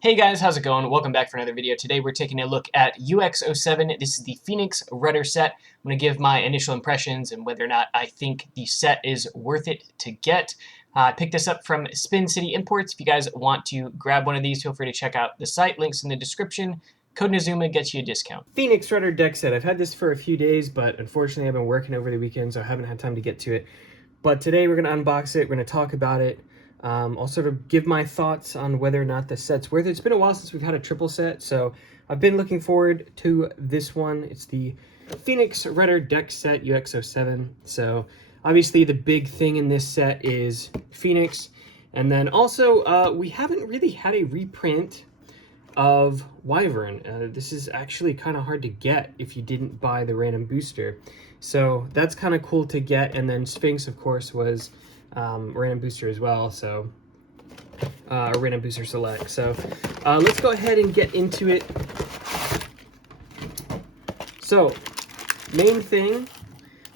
Hey guys, how's it going? Welcome back for another video. Today we're taking a look at UX-07. This is the Phoenix Rudder set. I'm going to give my initial impressions and whether or not I think the set is worth it to get. I picked this up from Spin City Imports. If you guys want to grab one of these, feel free to check out the site. Links in the description. Code Nazuma gets you a discount. Phoenix Rudder deck set. I've had this for a few days, but unfortunately I've been working over the weekend, so I haven't had time to get to it. But today we're going to unbox it. We're going to talk about it. I'll sort of give my thoughts on whether or not the set's worth it. It's been a while since we've had a triple set, so I've been looking forward to this one. It's the Phoenix Rudder deck set UX-07. So obviously the big thing in this set is Phoenix. And then also we haven't really had a reprint of Wyvern. This is actually kind of hard to get if you didn't buy the random booster. So that's kind of cool to get. And then Sphinx, of course, was random booster as well, so a random booster select. So let's go ahead and get into it. So main thing,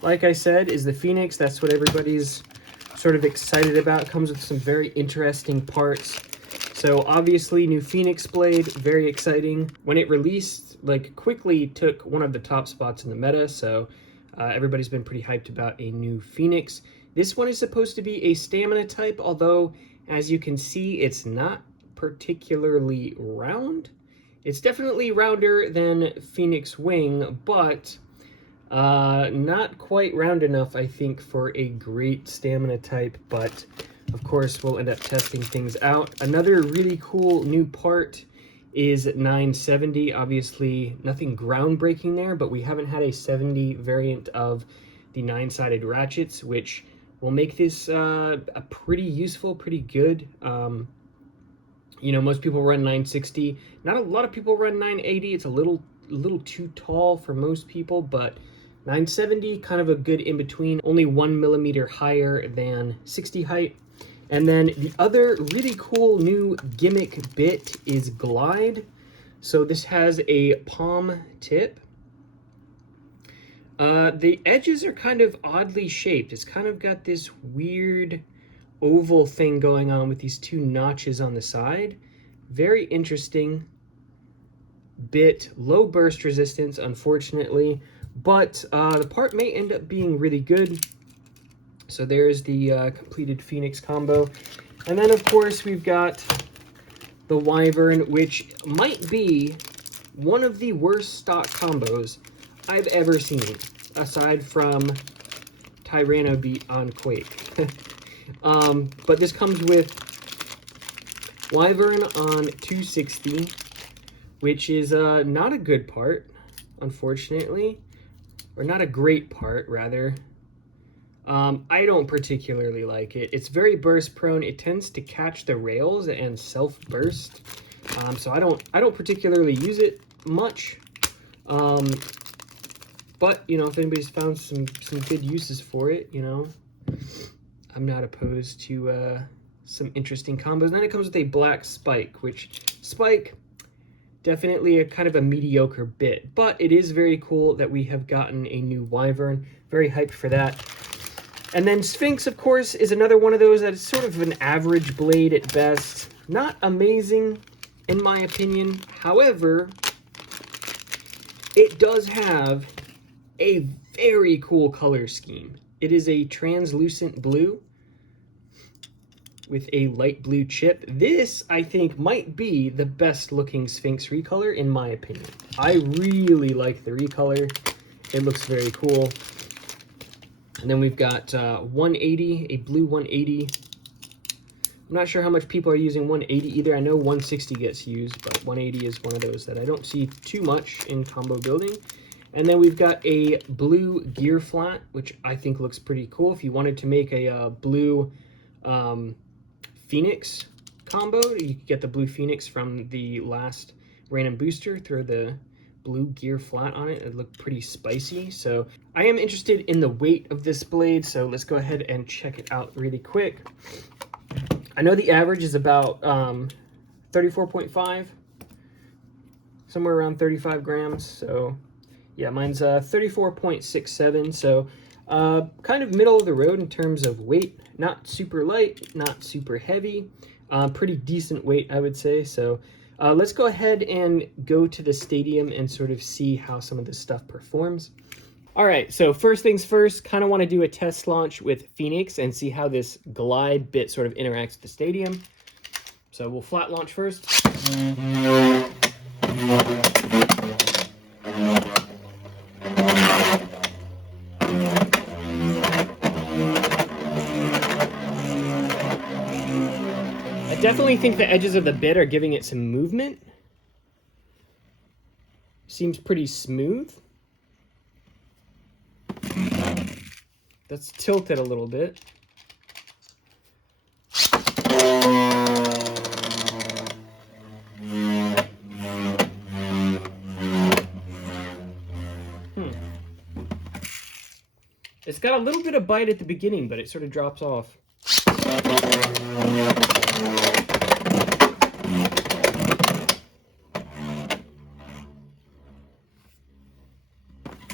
like I said, is the Phoenix. That's what everybody's sort of excited about. It comes with some very interesting parts. So obviously new Phoenix blade, very exciting. When it released, like, quickly took one of the top spots in the meta, so everybody's been pretty hyped about a new Phoenix. This one is supposed to be a stamina type, although, as you can see, it's not particularly round. It's definitely rounder than Phoenix Wing, but not quite round enough, I think, for a great stamina type, but of course we'll end up testing things out. Another really cool new part is 970. Obviously, nothing groundbreaking there, but we haven't had a 70 variant of the 9-sided ratchets, which will make this a pretty useful, pretty good. You know, most people run 960. Not a lot of people run 980. It's a little too tall for most people, but 970, kind of a good in-between, only 1 millimeter higher than 60 height. And then the other really cool new gimmick bit is glide. So this has a palm tip. The edges are kind of oddly shaped. It's kind of got this weird oval thing going on with these two notches on the side. Very interesting bit. Low burst resistance, unfortunately, but the part may end up being really good. So there's the completed Phoenix combo. And then, of course, we've got the Wyvern, which might be one of the worst stock combos I've ever seen, aside from Tyranno Beat on Quake. But this comes with Wyvern on 260, which is not a good part, unfortunately. Or not a great part, rather. I don't particularly like it. It's very burst prone. It tends to catch the rails and self burst. So I don't particularly use it much. But you know, if anybody's found some good uses for it, you know, I'm not opposed to some interesting combos. And then it comes with a black spike, which spike, definitely a kind of a mediocre bit, but it is very cool that we have gotten a new Wyvern. Very hyped for that. And then Sphinx, of course, is another one of those that's sort of an average blade at best. Not amazing, in my opinion. However, it does have a very cool color scheme. It is a translucent blue with a light blue chip. This, I think, might be the best looking Sphinx recolor, in my opinion. I really like the recolor. It looks very cool. And then we've got 180, a blue 180. I'm not sure how much people are using 180 either. I know 160 gets used, but 180 is one of those that I don't see too much in combo building. And then we've got a blue gear flat, which I think looks pretty cool. If you wanted to make a blue Phoenix combo, you could get the blue Phoenix from the last random booster, throw the blue gear flat on it. It looked pretty spicy. So I am interested in the weight of this blade, so let's go ahead and check it out really quick. I know the average is about 34.5, somewhere around 35 grams. So yeah, mine's 34.67, so kind of middle of the road in terms of weight. Not super light, not super heavy, pretty decent weight, I would say. So Let's go ahead and go to the stadium and sort of see how some of this stuff performs. All right, so first things first, kind of want to do a test launch with Phoenix and see how this glide bit sort of interacts with the stadium. So we'll flat launch first. I definitely think the edges of the bit are giving it some movement. Seems pretty smooth. Let's tilt it a little bit. It's got a little bit of bite at the beginning, but it sort of drops off.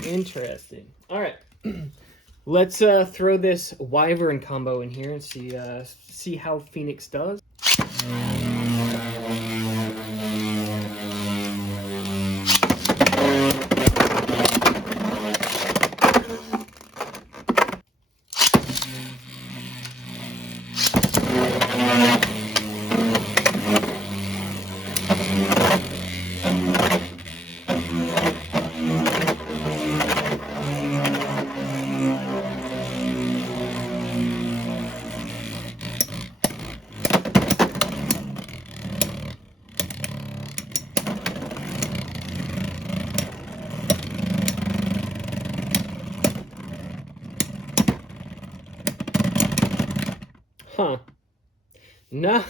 Interesting. All right. Let's throw this Wyvern combo in here and see how Phoenix does. Huh. No,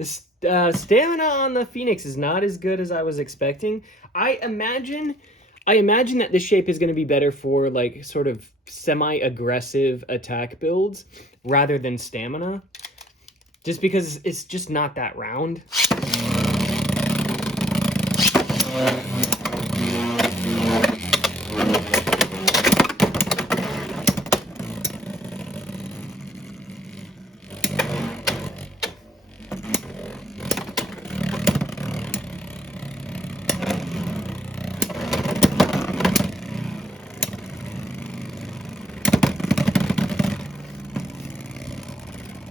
stamina on the Phoenix is not as good as I was expecting. I imagine that this shape is going to be better for like sort of semi-aggressive attack builds rather than stamina, just because it's just not that round.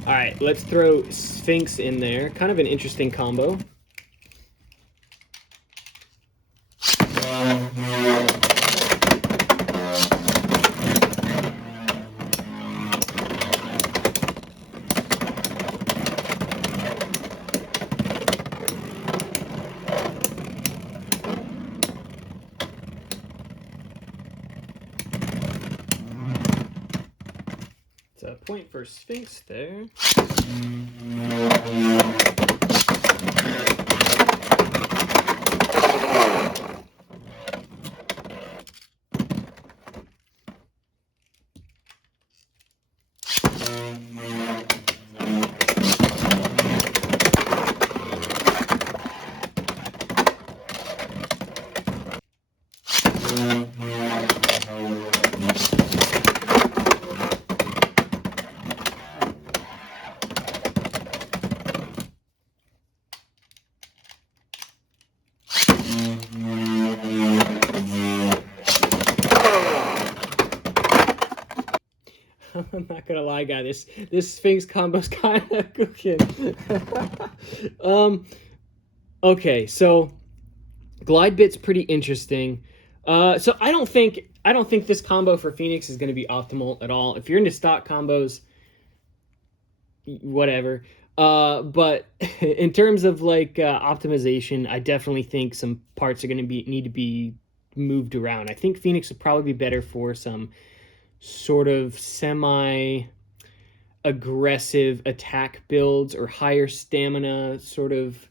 All right, let's throw Sphinx in there. Kind of an interesting combo. It's a point for Sphinx there. I'm not gonna lie, guys. This Sphinx combo's kind of cooking. Okay, so glide bit's pretty interesting. So I don't think this combo for Phoenix is going to be optimal at all. If you're into stock combos, whatever. But in terms of like optimization, I definitely think some parts are going to need to be moved around. I think Phoenix would probably be better for some sort of semi-aggressive attack builds or higher stamina, sort of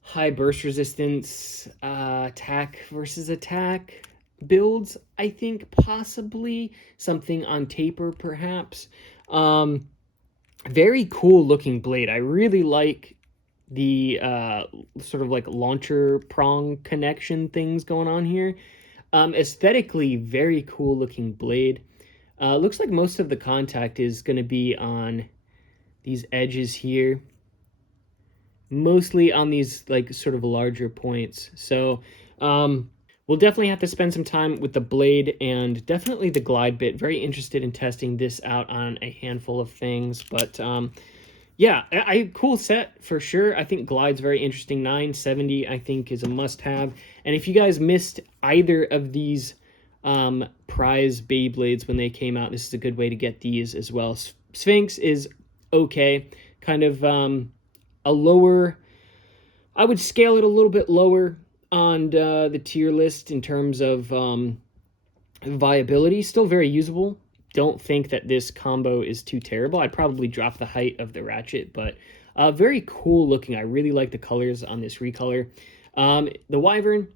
high burst resistance attack versus attack builds. I think possibly something on taper, perhaps. Very cool looking blade. I really like the sort of like launcher prong connection things going on here. Aesthetically, very cool looking blade. Looks like most of the contact is going to be on these edges here. mostly on these like sort of larger points. So we'll definitely have to spend some time with the blade and definitely the glide bit. Very interested in testing this out on a handful of things, but yeah, cool set for sure. I think glide's very interesting. 970 I think is a must-have. And if you guys missed either of these prize Beyblades when they came out, this is a good way to get these as well. Sphinx is okay, kind of a lower, I would scale it a little bit lower on the tier list in terms of viability. Still very usable. Don't think that this combo is too terrible. I'd probably drop the height of the ratchet, but very cool looking. I really like the colors on this recolor. The Wyvern,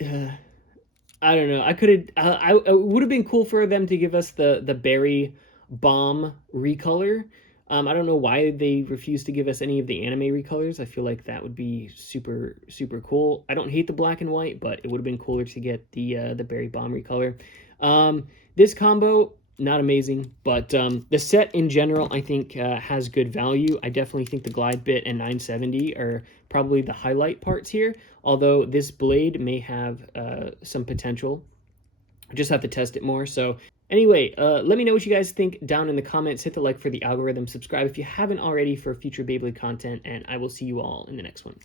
I don't know. I could have. It would have been cool for them to give us the berry bomb recolor. I don't know why they refused to give us any of the anime recolors. I feel like that would be super cool. I don't hate the black and white, but it would have been cooler to get the berry bomb recolor. This combo, not amazing, but the set in general I think has good value. I definitely think the glide bit and 970 are probably the highlight parts here, although this blade may have some potential. I just have to test it more. So anyway, let me know what you guys think down in the comments. Hit the like for the algorithm, subscribe if you haven't already for future Beyblade content, and I will see you all in the next one.